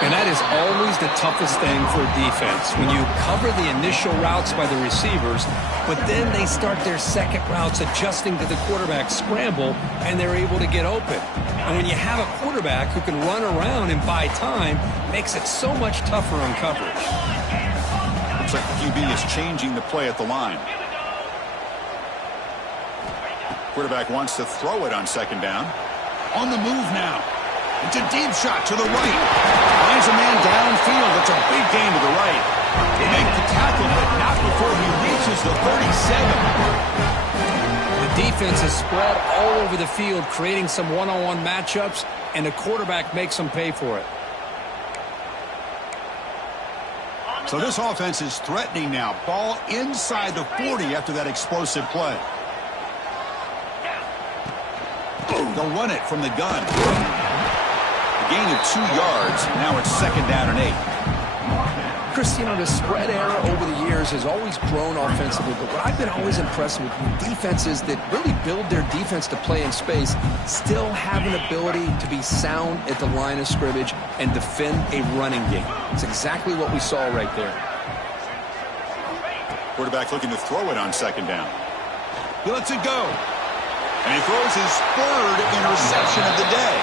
And that is always the toughest thing for a defense, when you cover the initial routes by the receivers, but then they start their second routes adjusting to the quarterback scramble, and they're able to get open. And when you have a quarterback who can run around and buy time, it makes it so much tougher on coverage. Looks like the QB is changing the play at the line. Quarterback wants to throw it on 2nd down. On the move now. It's a deep shot to the right. Finds a man downfield. It's a big gain to the right. They make the tackle, but not before he reaches the 37. The defense is spread all over the field, creating some one-on-one matchups, and the quarterback makes them pay for it. So this offense is threatening now. Ball inside the 40 after that explosive play. They'll run it from the gun. Gain of 2 yards. Now it's 2nd down and 8. Chris, you know, the spread era over the years has always grown offensively, but what I've been always impressed with defenses that really build their defense to play in space still have an ability to be sound at the line of scrimmage and defend a running game. It's exactly what we saw right there. Quarterback looking to throw it on 2nd down. He lets it go. And he throws his 3rd interception of the day.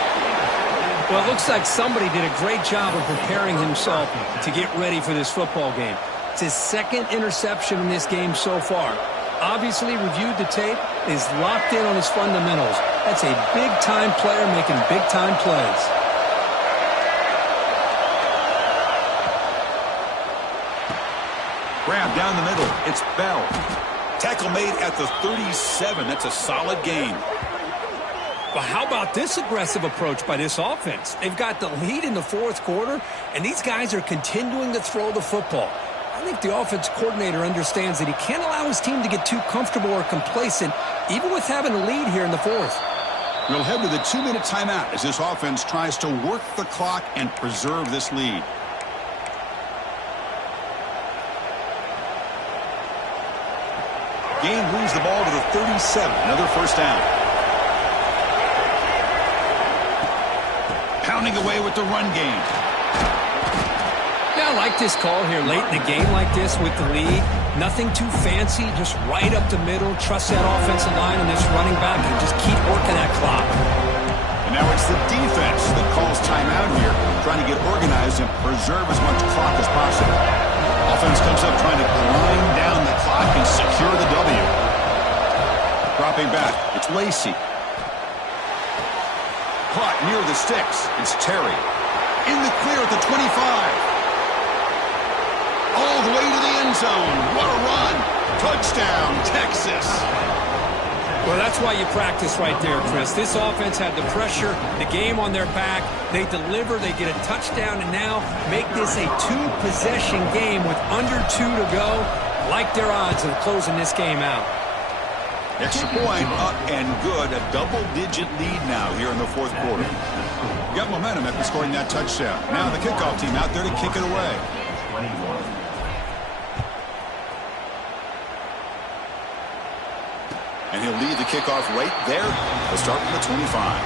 Well, it looks like somebody did a great job of preparing himself to get ready for this football game. It's his 2nd interception in this game so far. Obviously reviewed the tape, is locked in on his fundamentals. That's a big-time player making big-time plays. Grab down the middle. It's Bell. Tackle made at the 37. That's a solid gain. Well, how about this aggressive approach by this offense? They've got the lead in the 4th quarter, and these guys are continuing to throw the football. I think the offense coordinator understands that he can't allow his team to get too comfortable or complacent, even with having a lead here in the 4th. We'll head to the 2-minute timeout as this offense tries to work the clock and preserve this lead. Gain moves the ball to the 37. Another 1st down. Pounding away with the run game. Now like this call here late in the game like this with the lead. Nothing too fancy, just right up the middle. Trust that offensive line and this running back and just keep working that clock. And now it's the defense that calls timeout here, trying to get organized and preserve as much clock as possible. Offense comes up trying to grind down the clock and secure the W. Dropping back, it's Lacey. Caught near the sticks, it's Terry. In the clear at the 25. All the way to the end zone. What a run. Touchdown, Texas. Well, that's why you practice right there, Chris. This offense had the pressure, the game on their back. They deliver, they get a touchdown, and now make this a two-possession game with under 2 to go. Like their odds of closing this game out. Extra point up and good. A double-digit lead now here in the fourth quarter. Got momentum after scoring that touchdown. Now the kickoff team out there to kick it away. 21. And he'll lead the kickoff right there. He'll start from the 25.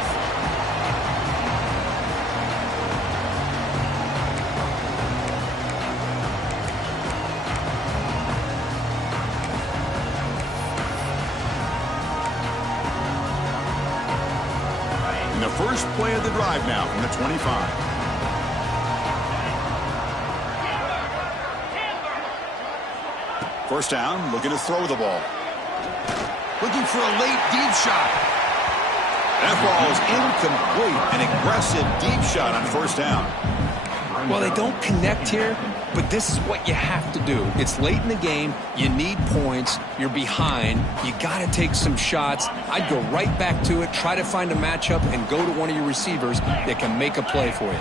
And the first play of the drive now from the 25. First down, looking to throw the ball. Looking for a late deep shot. That ball is incomplete. An aggressive deep shot on first down. Well, they don't connect here, but this is what you have to do. It's late in the game. You need points. You're behind. You got to take some shots. I'd go right back to it, try to find a matchup, and go to one of your receivers that can make a play for you.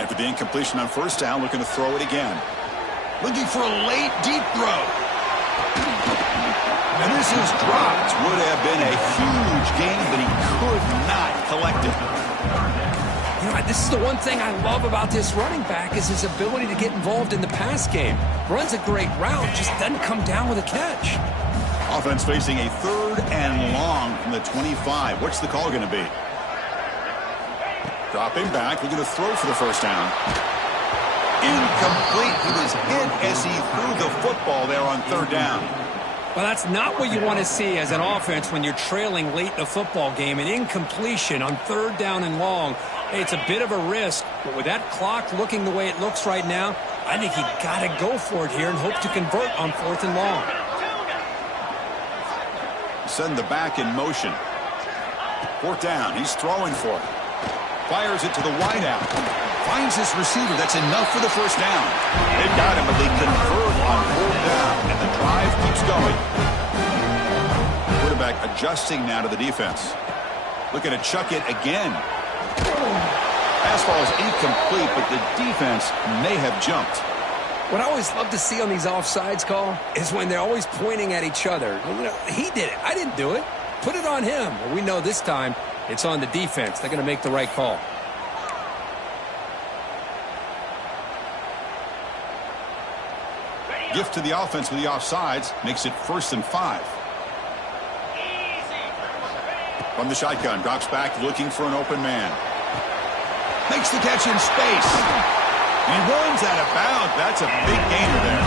After the incompletion on first down, looking to throw it again. Looking for a late deep throw. And this is dropped. Would have been a huge gain, but he could not collect it. You know, this is the one thing I love about this running back is his ability to get involved in the pass game. Runs a great route, just doesn't come down with a catch. Offense facing a third and long from the 25. What's the call going to be? Dropping back, looking to throw for the first down. Incomplete. He was hit as he threw the football there on third down. Well, that's not what you want to see as an offense when you're trailing late in a football game. An incompletion on third down and long. Hey, it's a bit of a risk, but with that clock looking the way it looks right now, I think you got to go for it here and hope to convert on fourth and long. Send the back in motion. Fourth down. He's throwing for it. Fires it to the wideout. Finds his receiver. That's enough for the first down. They've got him, but they convert on fourth down, and the drive keeps going. Quarterback adjusting now to the defense. Looking to chuck it again. Pass ball is incomplete, but the defense may have jumped. What I always love to see on these offsides call is when they're always pointing at each other. You know, he did it. I didn't do it. Put it on him. Well, we know this time it's on the defense. They're going to make the right call. Gift to the offense with the offsides makes it 1st and 5. From the shotgun, drops back looking for an open man. Makes the catch in space. And he runs out of bounds. That's a big gainer there.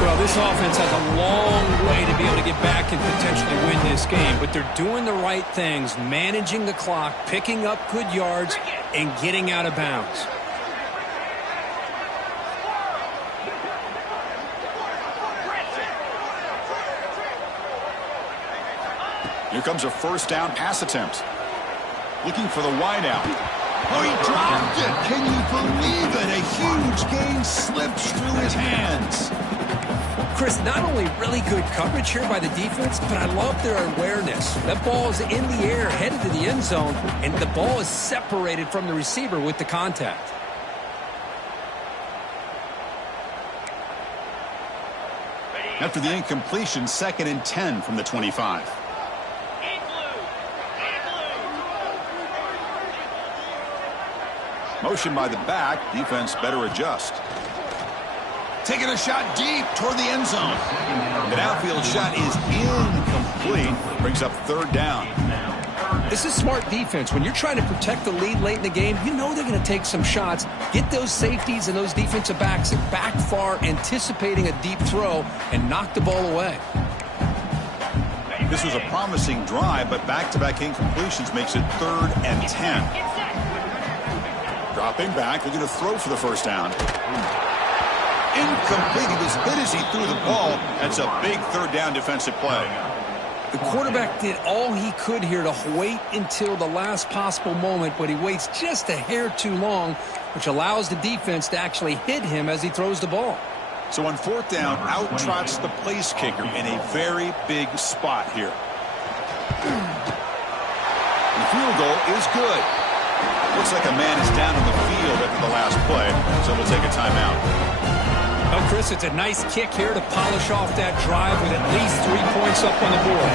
Well, this offense has a long way to be able to get back and potentially win this game, but they're doing the right things, managing the clock, picking up good yards, and getting out of bounds. Here comes a first down pass attempt. Looking for the wideout. Oh, he dropped it. Can you believe it? A huge gain slips through his hands. Chris, not only really good coverage here by the defense, but I love their awareness. That ball is in the air, headed to the end zone, and the ball is separated from the receiver with the contact. After the incompletion, 2nd and 10 from the 25. Motion by the back. Defense better adjust. Taking a shot deep toward the end zone. The downfield shot is incomplete. Brings up third down. This is smart defense. When you're trying to protect the lead late in the game, you know they're going to take some shots, get those safeties and those defensive backs back far, anticipating a deep throw, and knock the ball away. This was a promising drive, but back-to-back incompletions makes it 3rd and 10. Dropping back, they're going to throw for the first down. Incomplete. He was hit as he threw the ball. That's a big 3rd down defensive play. The quarterback did all he could here to wait until the last possible moment, but he waits just a hair too long, which allows the defense to actually hit him as he throws the ball. So on 4th down, out trots the place kicker in a very big spot here. The field goal is good. Looks like a man is down on the field after the last play, so we'll take a timeout. Well, Chris, it's a nice kick here to polish off that drive with at least 3 points up on the board.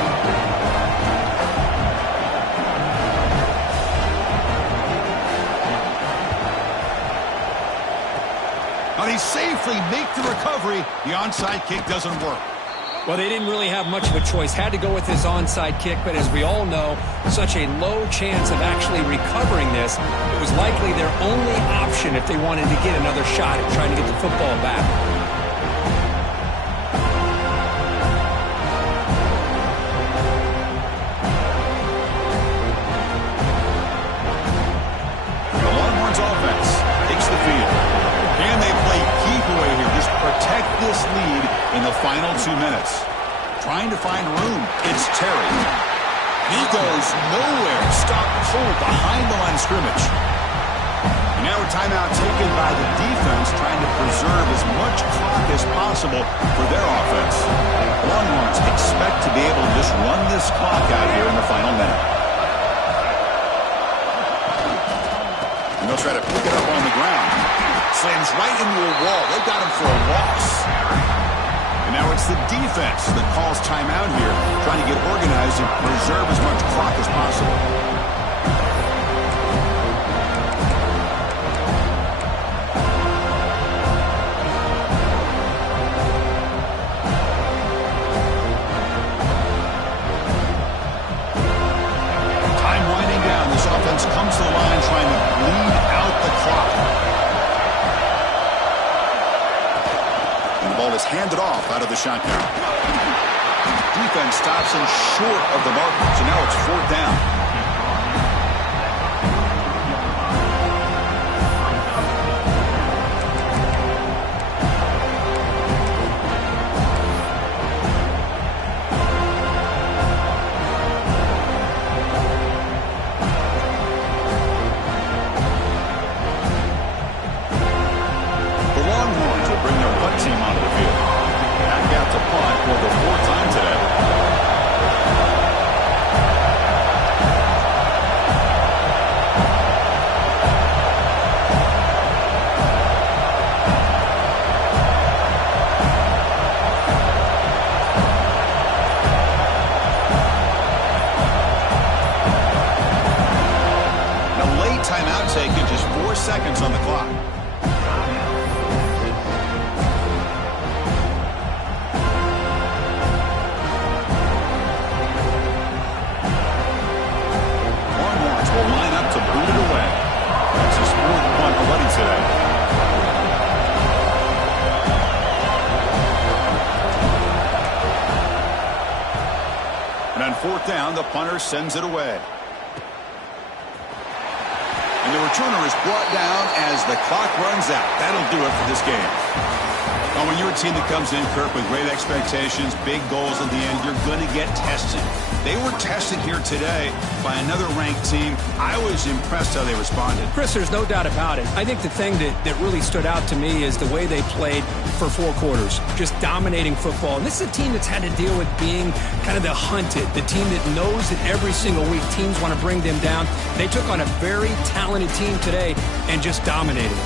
They safely make the recovery. The onside kick doesn't work. Well, they didn't really have much of a choice. Had to go with his onside kick, but as we all know, such a low chance of actually recovering this. It was likely their only option if they wanted to get another shot at trying to get the football back. The Longhorns offense takes the field. And they play keep away here. Just protect this lead in the final 2 minutes. Trying to find room. It's Terry. He goes nowhere. Stopped cold behind the line of scrimmage. And now a timeout taken by the defense, trying to preserve as much clock as possible for their offense. Longhorns expect to be able to just run this clock out here in the final minute. And they'll try to pick it up on the ground. Slams right into a wall. They got him for a loss. And now it's the defense that calls timeout here, trying to get organized and preserve as much clock as possible. Time winding down. This offense comes to the line trying to bleed out the clock. Ball is handed off out of the shotgun. Defense stops him short of the marker, so now it's 4th down. Team onto the field. Back out to punt for the 4th time today. The late timeout taken, just 4 seconds on the clock. Today. And on 4th down, the punter sends it away. And the returner is brought down as the clock runs out. That'll do it for this game. Well, when you're a team that comes in, Kirk, with great expectations, big goals at the end, you're going to get tested. They were tested here today by another ranked team. I was impressed how they responded. Chris, there's no doubt about it. I think the thing that really stood out to me is the way they played for 4 quarters, just dominating football. And this is a team that's had to deal with being kind of the hunted, the team that knows that every single week teams want to bring them down. They took on a very talented team today and just dominated.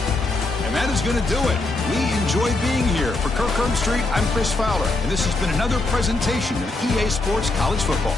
And that is going to do it. We enjoy being here. For Kirk Herbstreit, I'm Chris Fowler, and this has been another presentation of EA Sports College Football.